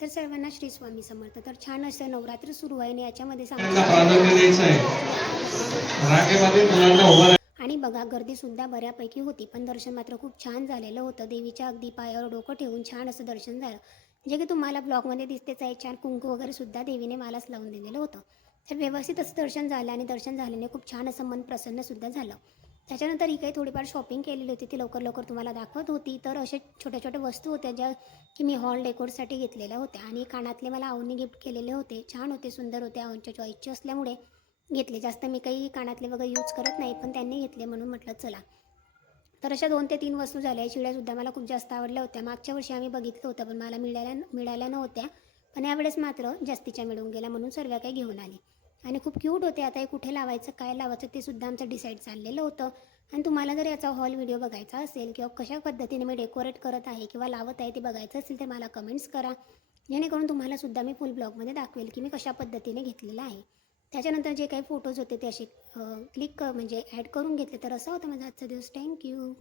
तर सर्वांना श्री स्वामी समर्थ. तर छान असं नवरात्र सुरू आहे आणि याच्यामध्ये आणि बघा गर्दीसुद्धा बऱ्यापैकी होती, पण दर्शन मात्र खूप छान झालेलं होतं. देवीच्या अगदी पायावर डोकं ठेवून छान असं दर्शन झालं, जे की तुम्हाला ब्लॉगमध्ये दिसतेच आहे. छान कुंकू वगैरे सुद्धा देवीने मालाच लावून दिलेलं होतं. तर व्यवस्थित असं दर्शन झालं आणि दर्शन झाल्याने खूप छान असं मन प्रसन्नसुद्धा झालं. त्याच्यानंतर ही काही थोडीफार शॉपिंग केलेली होती, ती लवकर लवकर तुम्हाला दाखवत होती. तर अशा छोट्या छोट्या वस्तू होत्या ज्या की मी हॉल डेकोरसाठी घेतलेल्या होत्या आणि कानातले मला आऊने गिफ्ट केलेले होते. छान होते, सुंदर होते. आऊंच्या चॉईसचे असल्यामुळे घेतले. जास्त मी काही कानातले वगैरे यूज करत नाही, पण त्यांनी घेतले म्हणून म्हटलं चला. तर अशा 2 ते 3 वस्तू झाल्या. चिड्यासुद्धा मला खूप जास्त आवडल्या होत्या. मागच्या वर्षी आम्ही बघितलं होतं, पण मला मिळाल्या नव्हत्या. पण यावेळेस मात्र जास्तीच्या मिळून गेल्या म्हणून सर्व काही घेऊन आले. आणि खूप क्यूट होते. आता हे कुठे लावायचं, काय लावायचं ते सुद्धा आमचं डिसाईड चाललेलं होतं. आणि तुम्हाला जर याचा हॉल व्हिडिओ बघायचा असेल किंवा कशा पद्धतीने मी डेकोरेट करत आहे किंवा लावत आहे ते बघायचं असेल तर मला कमेंट्स करा. जेणेकरून तुम्हाला सुद्धा मी फुल ब्लॉगमध्ये दाखवेल की मी कशा पद्धतीने घेतलेलं आहे. त्याच्यानंतर जे काही फोटोज होते ते असे क्लिक म्हणजे ॲड करून घेतले. तर असा होता माझा आजचा दिवस. थँक्यू.